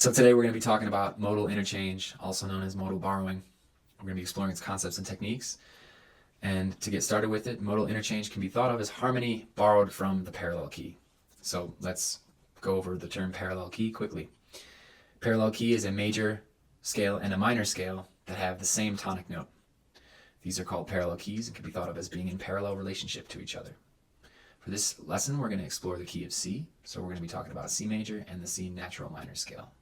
So today we're going to be talking about modal interchange, also known as modal borrowing. We're going to be exploring its concepts and techniques. And to get started with it, modal interchange can be thought of as harmony borrowed from the parallel key. So let's go over the term parallel key quickly. Parallel key is a major scale and a minor scale that have the same tonic note. These are called parallel keys and can be thought of as being in parallel relationship to each other. For this lesson, we're going to explore the key of C. So we're going to be talking about C major and the C natural minor scale.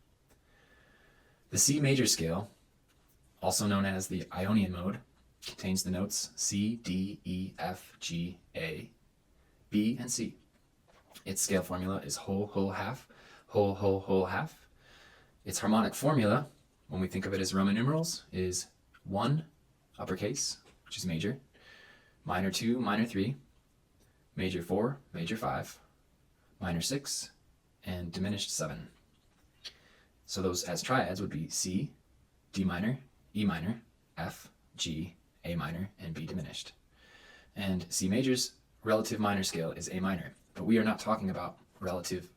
The C major scale, also known as the Ionian mode, contains the notes C, D, E, F, G, A, B, and C. Its scale formula is whole, whole, half, whole, whole, whole, half. Its harmonic formula, when we think of it as Roman numerals, is 1, uppercase, which is major, minor 2, minor 3, major 4, major 5, minor 6, and diminished 7. So those as triads would be C, D minor, E minor, F, G, A minor, and B diminished. And C major's relative minor scale is A minor, but we are not talking about relative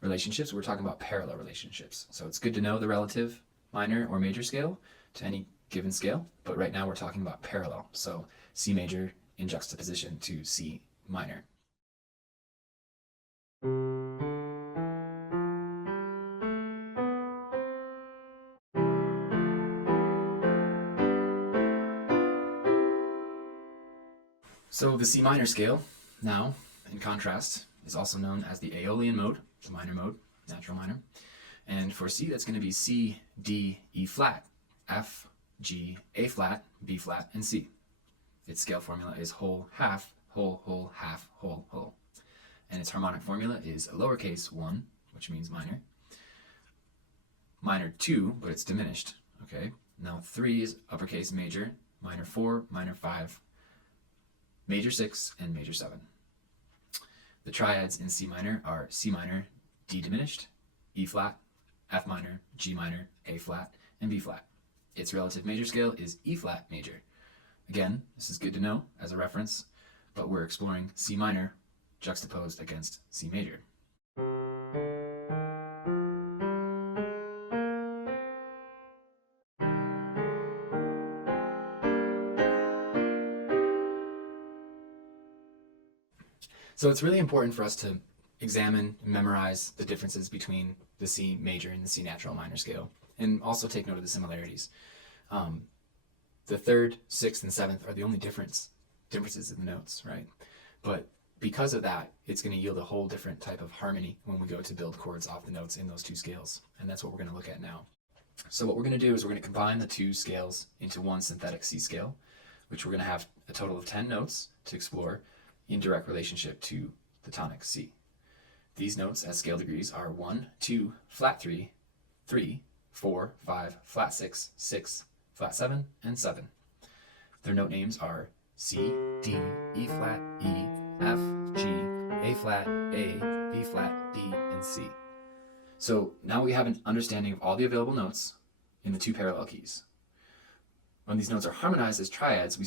relationships, we're talking about parallel relationships. So it's good to know the relative minor or major scale to any given scale, but right now we're talking about parallel. So C major in juxtaposition to C minor. So the C minor scale, now, in contrast, is also known as the Aeolian mode, the minor mode, natural minor. And for C, that's going to be C, D, E flat, F, G, A flat, B flat, and C. Its scale formula is whole, half, whole, whole, half, whole, whole. And its harmonic formula is a lowercase 1, which means minor. Minor 2, but it's diminished. Okay. Now 3 is uppercase major, minor 4, minor 5, major 6, and major 7. The triads in C minor are C minor, D diminished, E flat, F minor, G minor, A flat, and B flat. Its relative major scale is E flat major. Again, this is good to know as a reference, but we're exploring C minor juxtaposed against C major. So it's really important for us to examine and memorize the differences between the C major and the C natural minor scale, and also take note of the similarities. The 3rd, 6th, and 7th are the only differences in the notes, right? But because of that, it's going to yield a whole different type of harmony when we go to build chords off the notes in those two scales, and that's what we're going to look at now. So what we're going to do is we're going to combine the two scales into one synthetic C scale, which we're going to have a total of 10 notes to explore in direct relationship to the tonic C. These notes as scale degrees are 1, 2, flat 3, 3, 4, 5, flat 6, 6, flat 7, and 7. Their note names are C, D, E flat, E, F, G, A flat, A, B flat, D, and C. So now we have an understanding of all the available notes in the two parallel keys. When these notes are harmonized as triads, we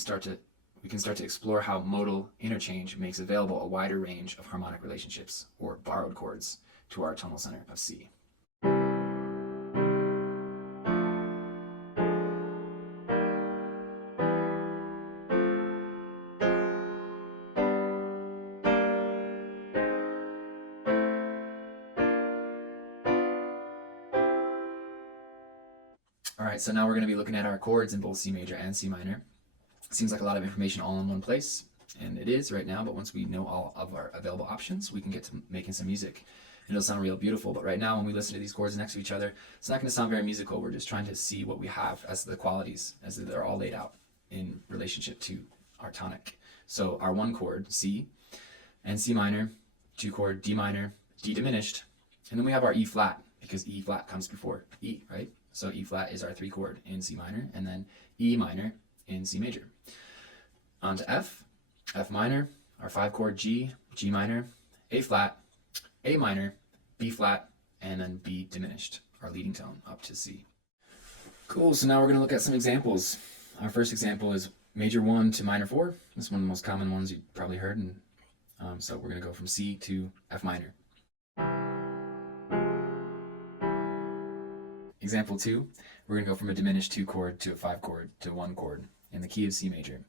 can start to explore how modal interchange makes available a wider range of harmonic relationships, or borrowed chords, to our tonal center of C. All right, so now we're going to be looking at our chords in both C major and C minor. Seems like a lot of information all in one place, and it is right now, but once we know all of our available options, we can get to making some music. And it'll sound real beautiful, but right now when we listen to these chords next to each other, it's not going to sound very musical. We're just trying to see what we have as the qualities, as they're all laid out in relationship to our tonic. So our one chord, C, and C minor, 2 chord, D minor, D diminished, and then we have our E flat, because E flat comes before E, right? So E flat is our 3 chord in C minor, and then E minor in C major. On to F, F minor, our 5 chord G, G minor, A flat, A minor, B flat, and then B diminished, our leading tone up to C. Cool, so now we're going to look at some examples. Our first example is major 1 to minor 4. This is one of the most common ones you've probably heard, and so we're going to go from C to F minor. Example 2, we're going to go from a diminished 2 chord to a 5 chord to 1 chord in the key of C major.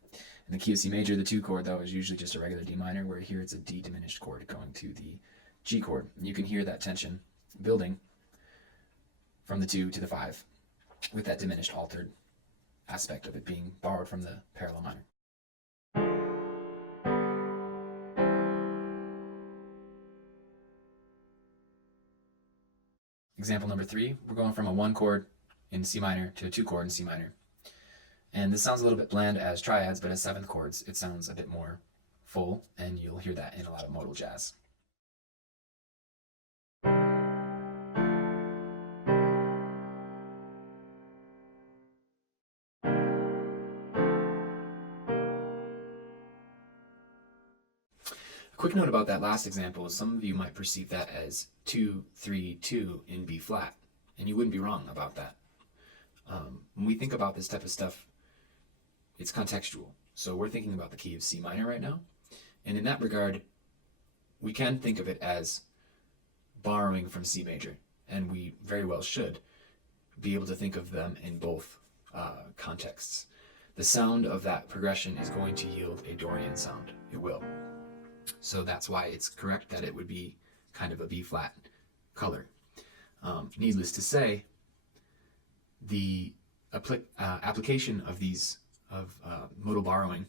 In the key of C major, the 2 chord, though, is usually just a regular D minor, where here it's a D diminished chord going to the G chord. And you can hear that tension building from the 2 to the 5 with that diminished altered aspect of it being borrowed from the parallel minor. Example number 3, we're going from a 1 chord in C minor to a 2 chord in C minor. And this sounds a little bit bland as triads, but as 7th chords, it sounds a bit more full, and you'll hear that in a lot of modal jazz. A quick note about that last example is some of you might perceive that as 2, 3, 2 in B flat, and you wouldn't be wrong about that. When we think about this type of stuff, it's contextual. So we're thinking about the key of C minor right now, and in that regard, we can think of it as borrowing from C major, and we very well should be able to think of them in both contexts. The sound of that progression is going to yield a Dorian sound. It will. So that's why it's correct that it would be kind of a B flat color. Needless to say, the application of these modal borrowing,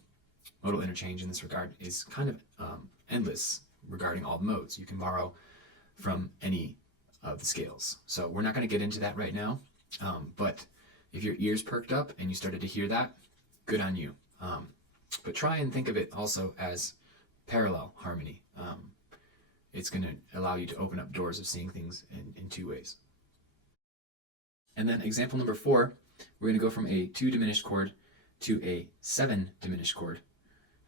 modal interchange in this regard is kind of endless regarding all the modes. You can borrow from any of the scales. So we're not going to get into that right now, but if your ears perked up and you started to hear that, good on you. But try and think of it also as parallel harmony. It's going to allow you to open up doors of seeing things in 2 ways. And then example number 4, we're going to go from a 2 diminished chord to a 7 diminished chord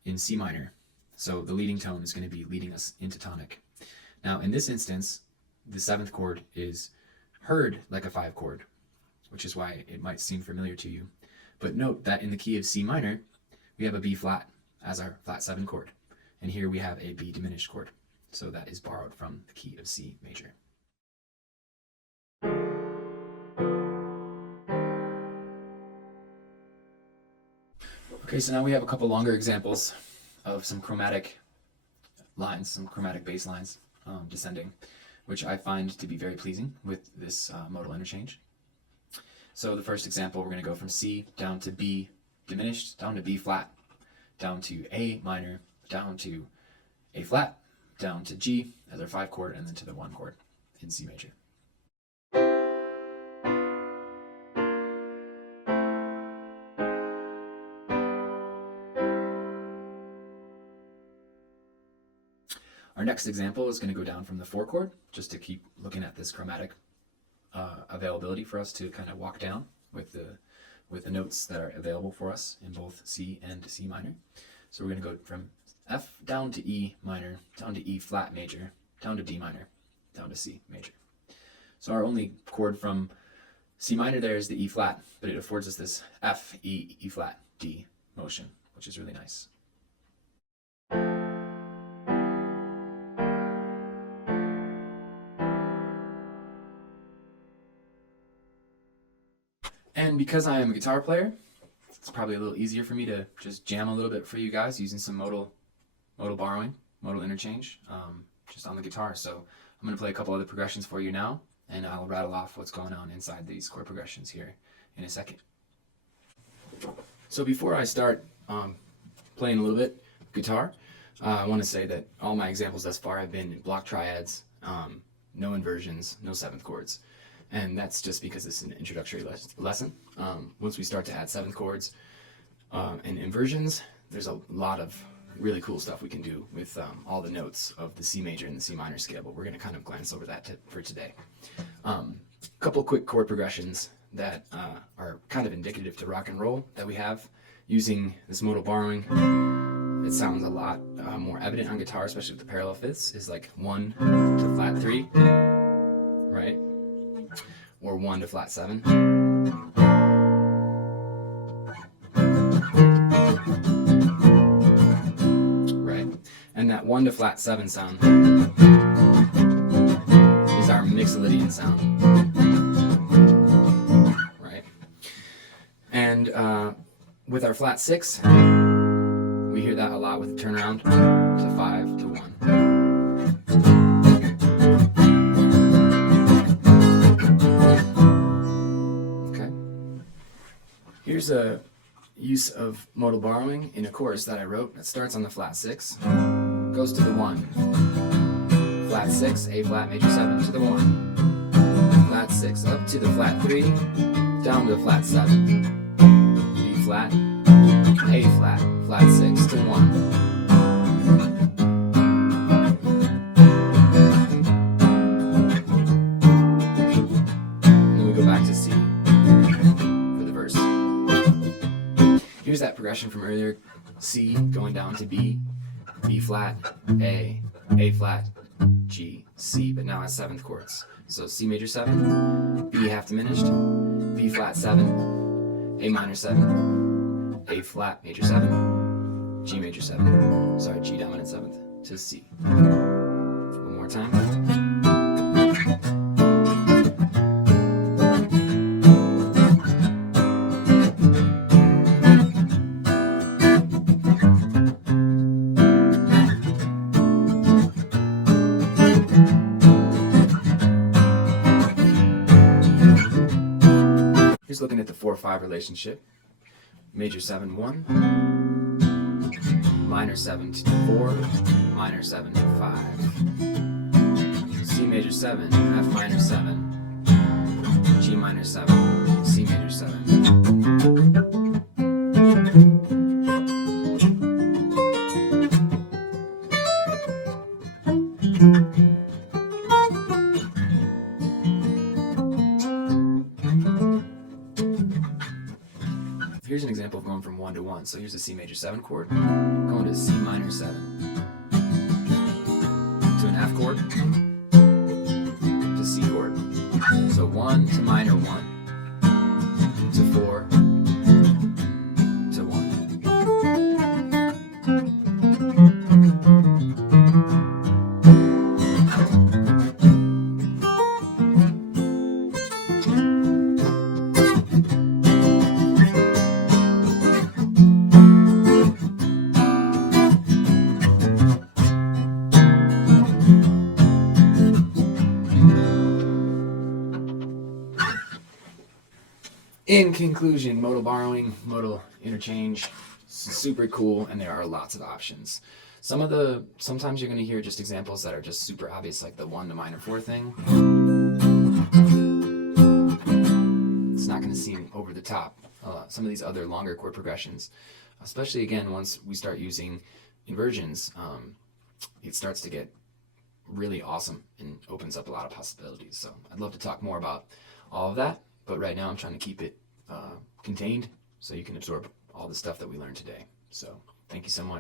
in C minor. So the leading tone is going to be leading us into tonic. Now in this instance, the 7th chord is heard like a 5 chord, which is why it might seem familiar to you. But note that in the key of C minor, we have a B flat as our flat 7 chord. And here we have a B diminished chord. So that is borrowed from the key of C major. Okay, so now we have a couple longer examples of some chromatic lines, some chromatic bass lines descending, which I find to be very pleasing with this modal interchange. So the first example, we're going to go from C down to B diminished, down to B flat, down to A minor, down to A flat, down to G as our 5 chord, and then to the 1 chord in C major. Our next example is going to go down from the 4 chord, just to keep looking at this chromatic availability for us to kind of walk down with the notes that are available for us in both C and C minor. So we're going to go from F down to E minor, down to E flat major, down to D minor, down to C major. So our only chord from C minor there is the E flat, but it affords us this F, E, E flat, D motion, which is really nice. And because I am a guitar player, it's probably a little easier for me to just jam a little bit for you guys using some modal borrowing, modal interchange, just on the guitar. So I'm going to play a couple other progressions for you now, and I'll rattle off what's going on inside these chord progressions here in a second. So before I start playing a little bit guitar, I want to say that all my examples thus far have been block triads, no inversions, no 7th chords. And that's just because this is an introductory lesson. Once we start to add 7th chords and inversions, there's a lot of really cool stuff we can do with all the notes of the C major and the C minor scale, but we're going to kind of glance over that for today. A couple quick chord progressions that are kind of indicative to rock and roll that we have using this modal borrowing. It sounds a lot more evident on guitar, especially with the parallel fifths, is like 1 to flat 3, right? Or 1 to flat 7. Right. And that 1 to flat 7 sound is our Mixolydian sound. With our flat 6, we hear that a lot with the turnaround to 5 to 1. Okay. Here's a use of modal borrowing in a chorus that I wrote that starts on the flat 6, goes to the 1. Flat 6, A flat, major 7 to the 1. Flat 6 up to the flat 3, down to the flat 7. B flat, A flat, flat 6 to 1. And then we go back to C for the verse. Here's that progression from earlier, C going down to B, B flat, A flat, G, C, but now as 7th chords. So C major 7, B half diminished, B flat 7, A minor 7, A flat major 7, G major 7, sorry, G dominant 7th to C. One more time. Here's looking at the 4-5 relationship. Major 7, 1, minor 7 to 4, minor 7 to 5. C major 7, F minor 7, G minor 7, C major 7. Here's an example of going from 1 to 1. So here's a C major 7 chord, going to C minor 7, to an F chord, to C chord. So 1 to minor 1, to 4, to 1. In conclusion, modal borrowing, modal interchange, super cool, and there are lots of options. Sometimes you're going to hear just examples that are just super obvious, like the 1 to minor 4 thing. It's not going to seem over the top. Some of these other longer chord progressions, especially again once we start using inversions, it starts to get really awesome and opens up a lot of possibilities. So I'd love to talk more about all of that, but right now I'm trying to keep it contained so you can absorb all the stuff that we learned today. So thank you so much.